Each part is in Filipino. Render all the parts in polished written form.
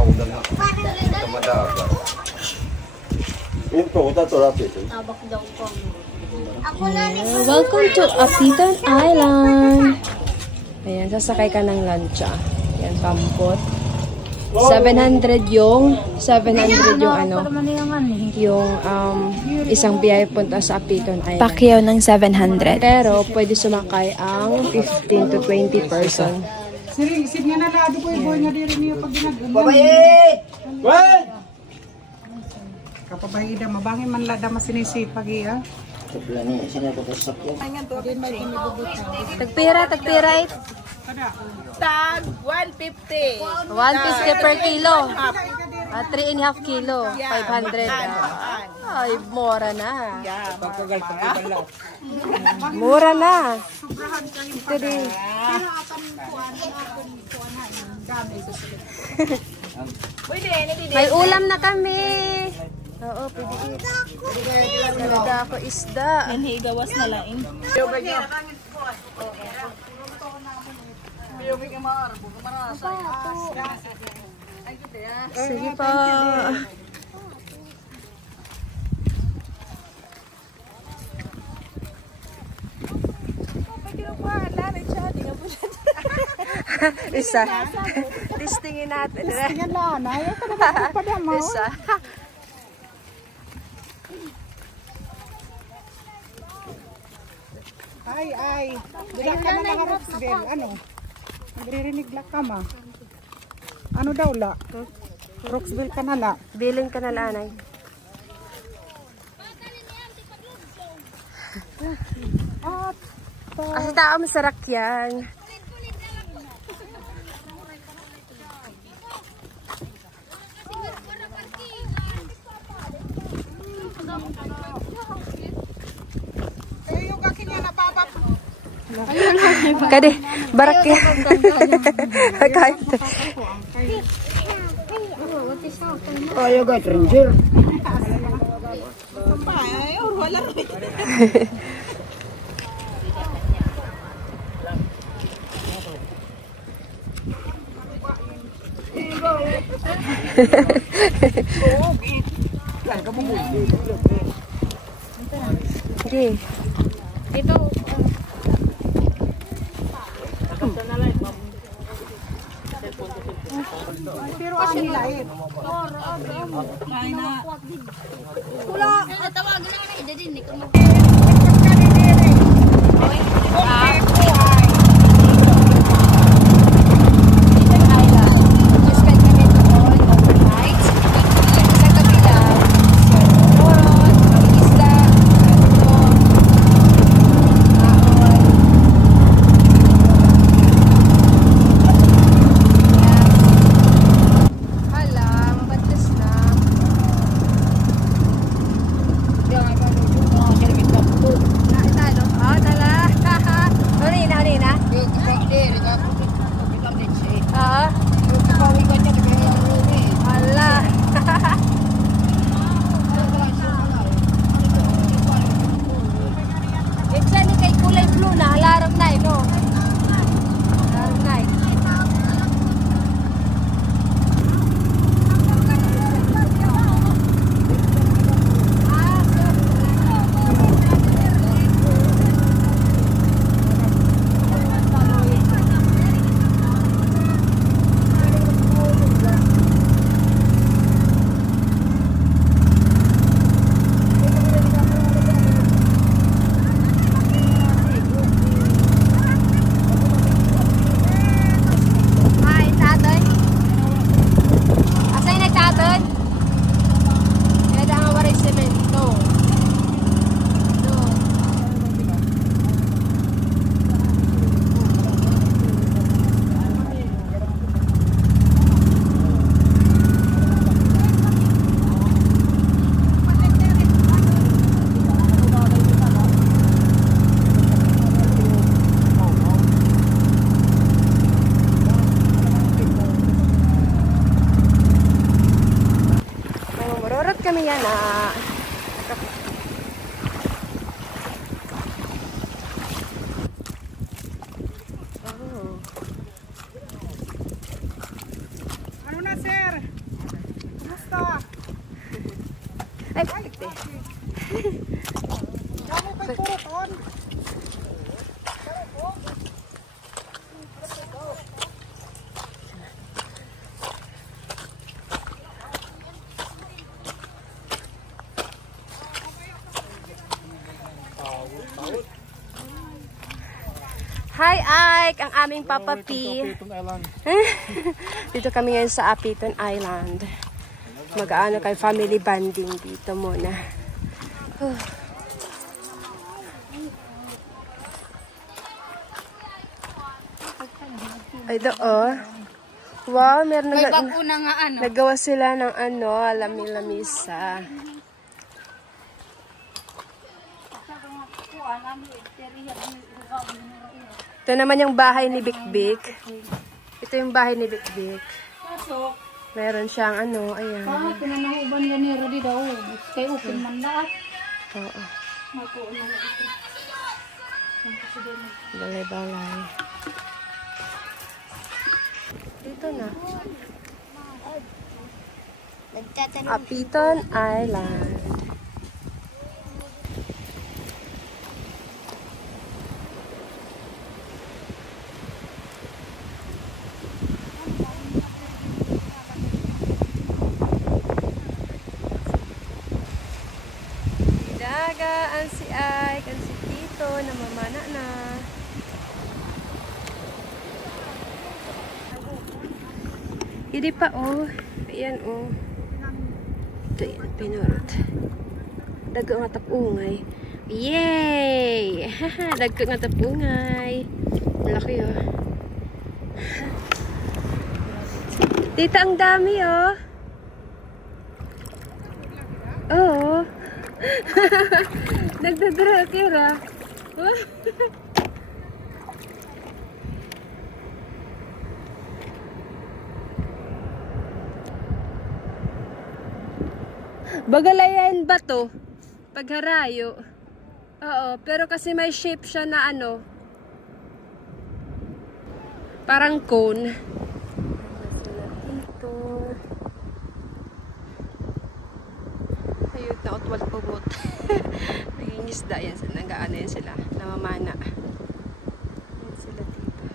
kaulan na. Kamadaga. Yung kauta to dati. Tabak daw po. Welcome to Apitan Island. Ayan, sasakay ka ng lancha. Ayan, pampot. 700 yung ano, yung isang biyahe punta sa Apitan Island. Pakyaw ng 700. Pero pwede sumakay ang 15 to 20 person. Sirig nga na lado ko yung nga diri niyo pag ginagawa. Babae! Wait! Kapabayi da mabangi man la da masinisipag iya. Plano, sino ko sakyan? Tagpira it. Tag 150. 150 per kilo. 3.5 kilo. 500. Ay, mura na. Mura na. Ito din. May ulam na kami. Oo, pwede. Talaga ako isda. Higawas na laing. Sige pa. Isa. Testingin natin. Testingan lang na. Ayaw ka naman pa mo. Isa. Ay. Dila ka na mga Roxville. Ano? Nagririnig lang ka ma. Ano daw la? Roxville ka na la. Bilin ka na lanay. Asa tao masarak yan. Kade, barak ya. Kahit. Ayo guys, ranger. Okay. Ito. Pero ang light. Wala. Tawagan na nga na din. kami yan Ano na, sir? Basta. Ay, pagte. Dami pa puruton. Hi, Ike! Ang aming Papa P. Dito kami ngayon sa Apiton Island. Mag-aano kay family bonding dito muna. Ay, doon. Wow, meron May bakuna nga ano. nagawa sila ng ano, lami-lamisa. Ito naman yung bahay ni Bik-Bik. Ito yung bahay ni Bik-Bik. Meron siyang ano, ayan. Pinanahuban yan ni Rudy daw. Kaya upin man lahat. Oo. Balay-balay. Dito na. Apiton Island. Dagaan si Ike, ang si Tito, namamana na. Hindi pa oh. Ayan oh. Ito yan, pinurot. Dago nga tapungay. Yay! Dago nga tapungay. Laki oh. Tita, ang dami oh. Oo. Nagdadra, Kira. Bagalayan ba to? Pagharayo. Oo, pero kasi may shape siya na ano. Parang cone. Dito. Ayun, nautwal pugot. Nangingisda yan. Nag-aano yan sila. Namamana. Yan sila dito.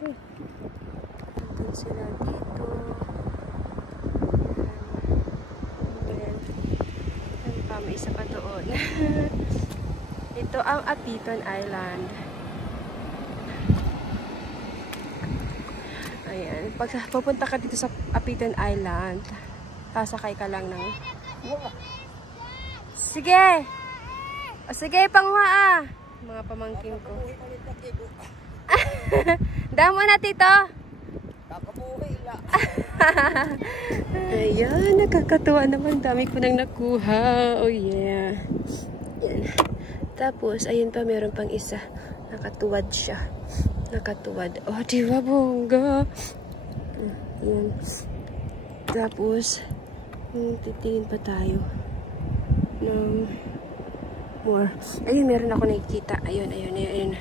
Uy. Nandun sila dito. Ayan. Ayan pa, may isa pa doon. Ito ang Apiton Island. Ayan. Pag pupunta ka dito sa Apiton Island, sasakay ka lang ng... Sige! O sige, panguha ah! Mga pamangkin ko. Damo na, Tito! Ayan, nakakatuwa naman. Dami ko nang nakuha. Oh yeah. Yan. Tapos, ayun pa, meron pang isa. Nakatuwad siya. Nakatuwad. Oh, diba, bongga? Ayan. Tapos, titingin pa tayo ng more. Ayun, meron ako nakikita. Ayun. Ayun.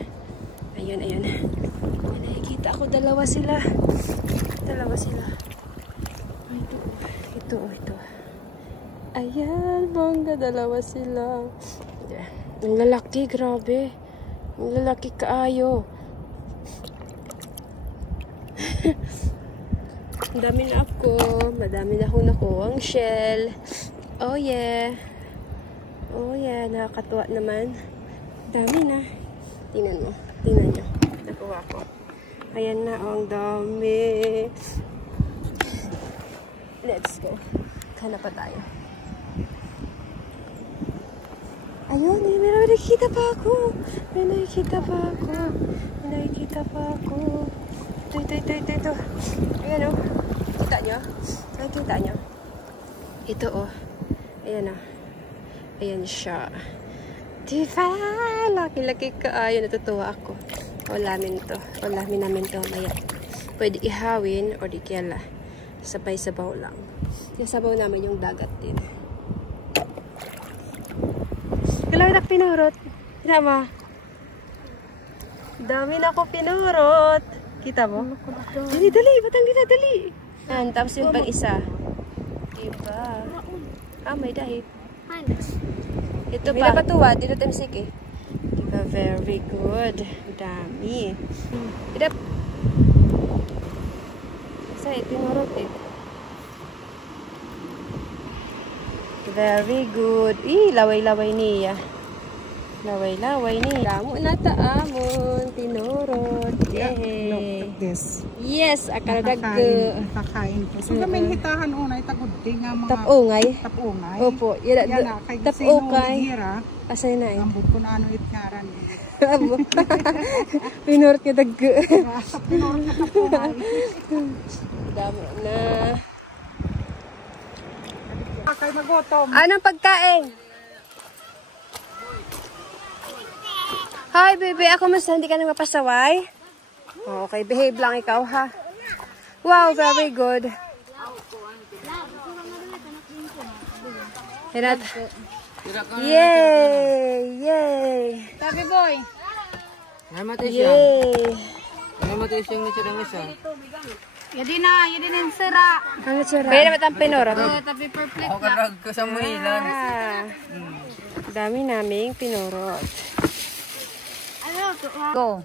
Nakikita ako, dalawa sila. Ito. Ayan, bongga, dalawa sila. Ang lalaki, grabe. Ang lalaki kaayo. Madami na ako nakuha ang shell. Oh yeah, nakakatuwa naman. Dami na. Tingnan nyo. Nakuha ko. Ayan na, oh, ang dami. Let's go. Hanap pa tayo. Ayun, may nakikita pa ako. Ito. Ayan oh. Kita nyo? Nakikita nyo? Ito oh. Ayan oh. Ayan siya. Diba? Laki-laki ka. Ayun, natutuwa ako. Ulamin namin to. Maya. Pwede ihawin o di kaya sabay sabaw lang. Sabaw namin yung dagat din. Kalawin ako pinurot. Tama. Dami na ako pinurot. Kita mo? Dali. Batang dali. Yan, tapos yung pang isa. Diba? Ah, may dahil. Ito pa. Pinapatuwa, dito temsik eh. Diba, very good. Dami. Idap. Sa itinurot eh. Very good. Laway-laway niya. Laway-laway niya. Damo na taamon. Tinurot. Yay. Look at this. Yes, akaragag. Kakain ko. So kami hitahan unay taguddi nga mga Tapungay. tapungay. Opo. Yan na kay Tapukay. gira. Asay na eh. Ambot ko na ano itngaran. Abo. Pinurot niya dag. Pinurot na tapungay. Damo na. Kay magutom. Anong pagkain? Hi, baby. Ako mas hindi ka nang mapasaway? Okay, behave lang ikaw, ha? Wow, very good. Hinat. Yay! Yay! Sabi boy. Yay! Yadi din sira. Ano sira? Pwede naman ang pinurot. Tapi perfect. Dami naming pinurot. Go.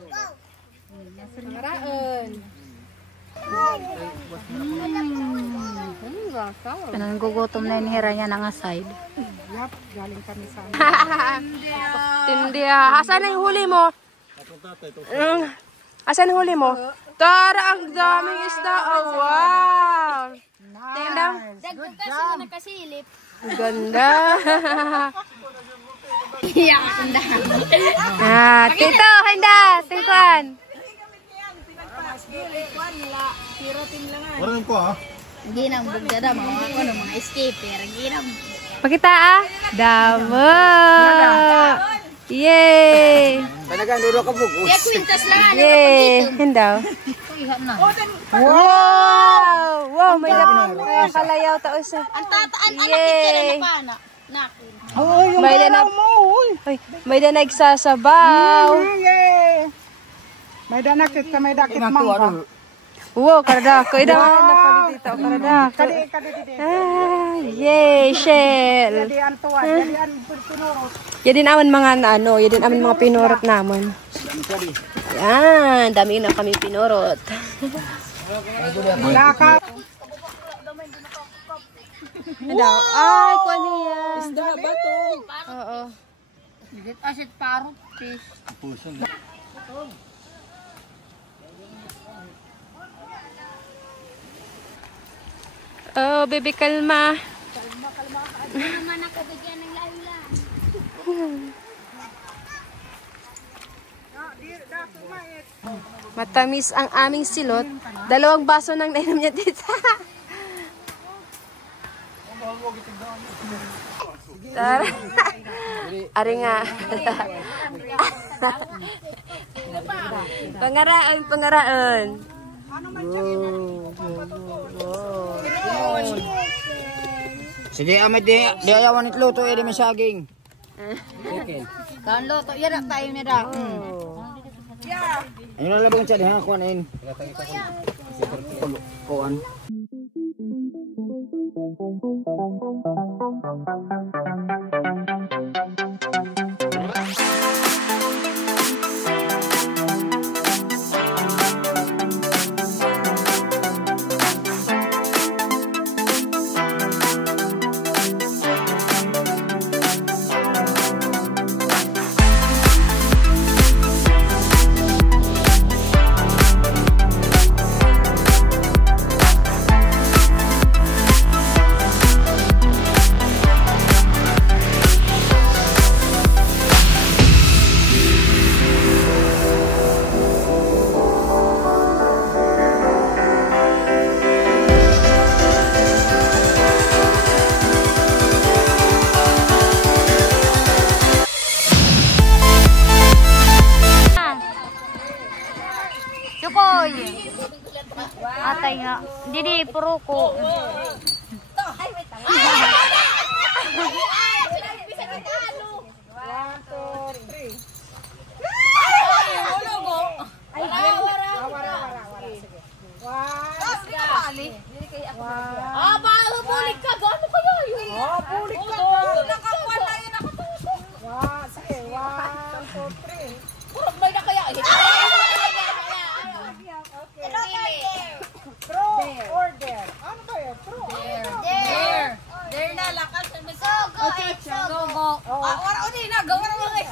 Pinanggugutom na yung hira niya ng aside. Yap, galing kami sa Tindiya. Asan yung huli mo? Asan yung huli mo? Tara, ang daming isda. Oh, wow! Tindaw. Dagdag kasi na nakasilip. Ganda. Tito, handa. Tingkuan. Parang ko ah. Ginam bugada mga escaper. Ginam. Pakita ah. Damo. Yay. Talagang duro ka bugo. Kaya kwintas lang. Yay. Hindaw. Wow. Wow, may kalayaw taos. Ang tataan anak kita na pana. Nakin. May danag. Hoy, may danag sasabaw. May danakit ka, may dakit mangga. Wow, karadako. Ida na pali dito, karadako. Kadi. Ah, yay, Shell. Jadi an tuwa, jadi an pinurot. Yan din naman mga ano, yan din naman mga pinurot naman. Yan, dami na kami pinurot. Laka. Wow! Ay, kuha niya. Isda ba to? Oo. Asit parot fish. Oh, baby, kalma. Naman ako bigyan ng laula. Matamis ang aming silot. 2 baso nang nainom niya dito. Tara. Ari nga. Pangaraan. Sige, amay di ayawan it luto edi may saging. Kan lo to yara tayo ni da. Ayun na labang siya diha kuan ain. Kuan. Chukoy. Atay nga. Didi puro ko. Ah, bago bulik ka. Gano kaya yun? Oh, bulik ka. Nakakuha na yun. Nakatusok. Wow, sige. 1, 2, 3. Kurog may na kaya. True or dare? Ano ba yun? True. There na lakas. Go, go. Wala ko din na. Gawin mo kayo.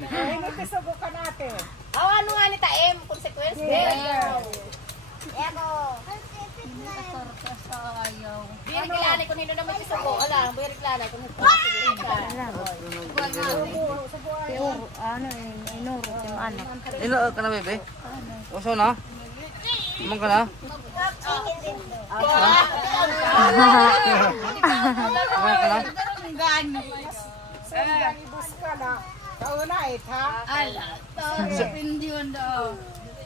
Hindi pisugo ka natin. Ano nga ni Taem? Consequence? There. Birik lalay ko nino naman isugo. Ala, birik lalay ko nito. Ilo ka na, bebe? Uso na? Imong ka na? Imong ka na? So, yung ibus ka na. Kaunait, ha? Ala, hindi yun daw.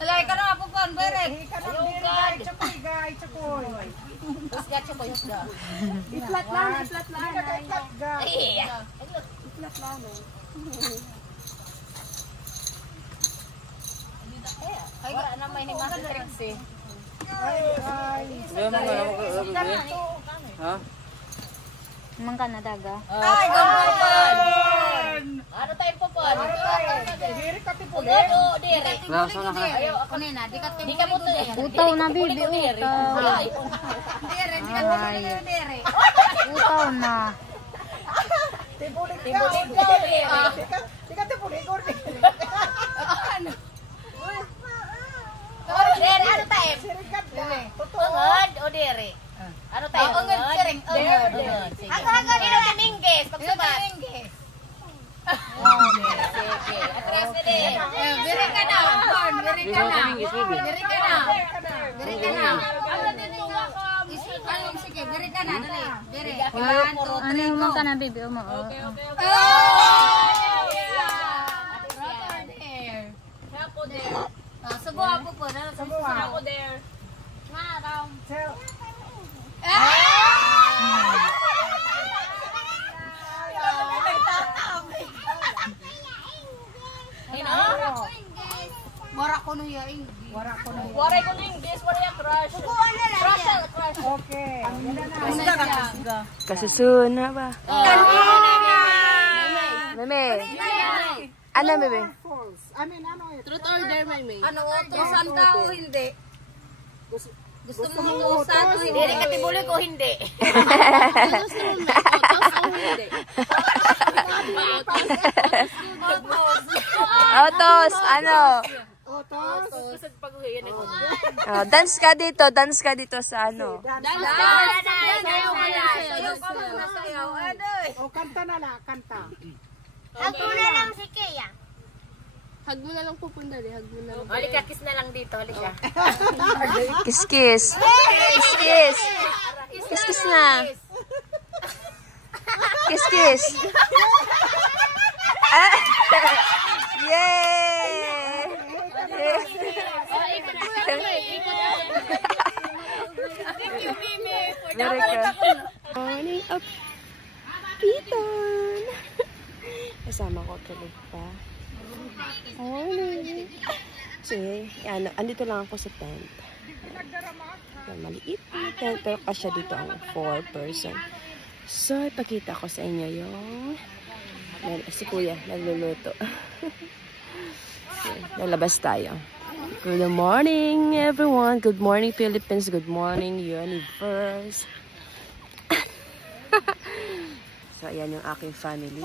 Alay ka na, pupan, birik. Hindi ka na diri, chukoy, guy, chukoy. Usga, chukoy, usga. Iflat lang. Iflat, guy. Iya. Ay, wala na may himasa tricks eh. Ay. Bebe, imong ka na, bebe? Ha? Ay, gampan! Ano tayo pupan? Diri ka tipo. Oo, dire. Laso na ka. Ayaw, ako nena, di ka mo to. Utaw na, bibi, utaw. Dire, di ka mo to, dire. Utaw na. Tibulik ka. Tibulik ka, dire. Di ka tibulik or di. Dire, ano tayo? Sirikat ka. Ungod o dire? Ano tayo? Ungod, siring. Ungod. Hanggang ino Dominguez, pagsabat. Sige. Atras na din. Biri ka na. Biri ka na. Biri ka na. Biri ka na. Sige, biri ka na. Dali. Biri. Ano mo ka na, baby? Okay. Hapo there. Subo ako po. Subo ako there. Maraw. Wara ko no ya English. Wara ko no English, wara ya crush. Crush. Okay. Kasusuna ba? Meme. Ano, bebe? False. I mean, ano ito? Truth or dare, Meme? Ano, utosan ka o hindi? Gusto mo utosan o hindi? Hindi ka tibulig o hindi? Gusto mo utos o hindi? Otos, ano? Otos. Dance ka dito sa ano? O, kanta na lang, kanta. Hag mo na lang si Kea. Hag mo na lang pupunta di. Hag mo na lang. Halika, kiss na lang dito. Halika. Kiss. Kiss na. Kiss. Yay! Morning up, Piton. Kasama ko tuloy pa. Morning. So, andito lang ako sa tent. Maliit na tent, pero kasya dito ang 4 person. So, ipakita ko sa inyo yung si Kuya nagluluto. So, lalabas tayo. Good morning, everyone. Good morning, Philippines. Good morning, universe. So, ayan yung aking family.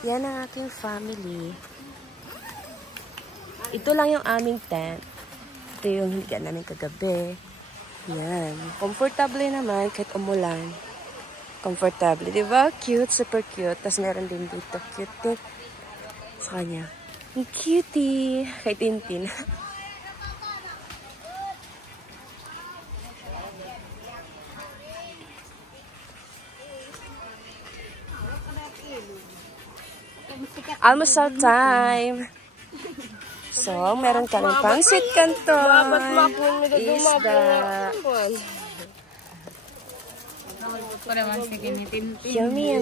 Yan ang aking family. Ito lang yung aming tent. Ito yung higa namin kagabi. Yan. Comfortable naman kahit umulan. Comfortable. Diba? Cute. Super cute. Tapos meron din dito. Cute din. Sa kanya. Ang cutie. Kay Tintin. Almusal time. So, meron ka ng pangsit canton. Isda. Yummy.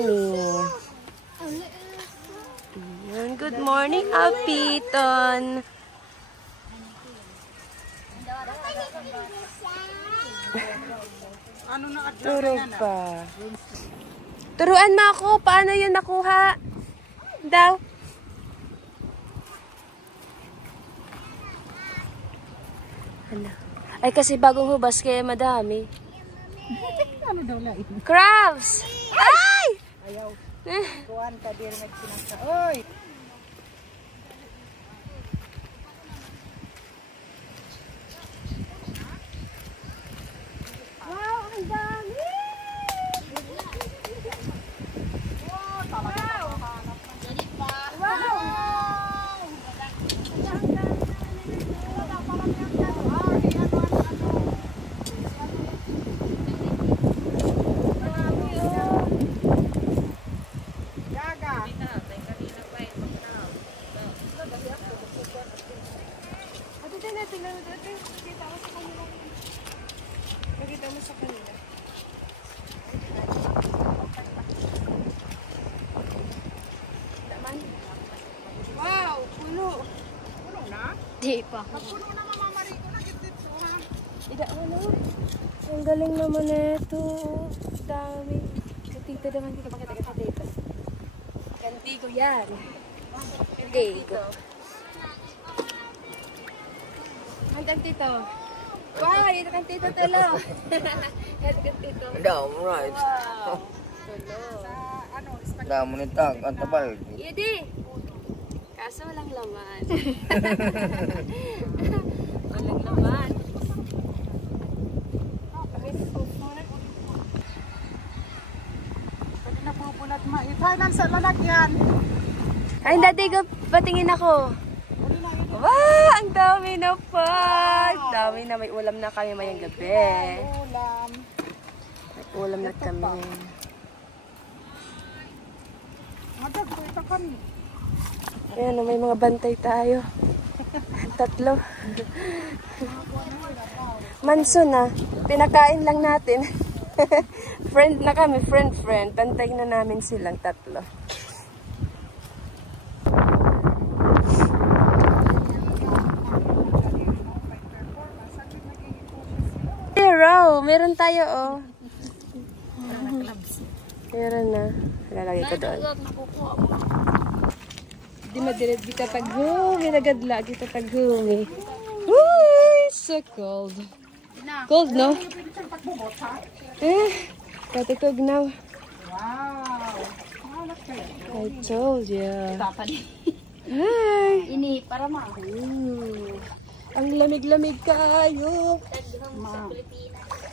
Good morning, Apiton. Ano na at Turo pa. Turuan mo ako, paano yun nakuha? Daw. Ano? Ay, kasi bagong hubas kaya madami. ano daw la Crabs! Ay! ayaw. Kuan ka dir nagsinasa. Oy. Wow, ang dami! Wow, puno. Puno na? Di pa. Puno na mama Mariko na gitito ha. Ida ano? Ang galing naman nito. Dami. Tito naman dito. Pakita ka dito. Gantigo yan. Gantigo. Hanggang tito. Wow, dito kang tito tulo. Hanggang tito. Damn right. Wow. Tulo. Damo ni tag ang tabal. Yedi. Kaso walang laman. Walang laman. Pwede na pupunat ma. Ipanan sa lalagyan. Ay, dati ko patingin ako. Wow, ang dami na pa. Dami na, may ulam na kami mayang gabi. Ulam. May ulam na kami. Agad ko ito kami. Ayan, may mga bantay tayo. Tatlo. Manso na. Pinakain lang natin. Friend na kami, friend. Bantay na namin silang tatlo. Zero! Meron tayo, oh. Meron na. Lalagay ko doon. Di madiret kita taghumi. Nagadla kita taghumi. Uy! So cold. Cold, no? Katutog na. Wow. I told you. Hi! Ini, para ma. Ang lamig-lamig kayo. Ma.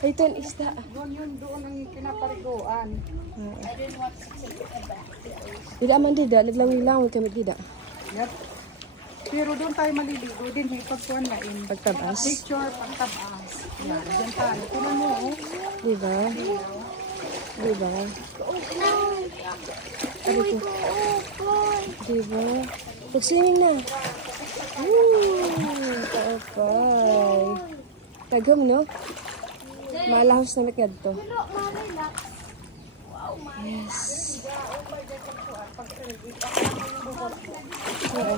Ay, ito ang isda. Doon ang pinapariguan. Dida man dida. Naglangoy-langoy kami dida. Yep. Pero doon tayo maliligo din. Pagkuhan na in. Pagtabas. Picture, pagtabas. Yan, dyan tayo. Tingnan mo, oh. Diba? Diba? Diba? Pag-swimming na. Kaopay. Tagom, no? Malahos na mikad to. Yes. Oo.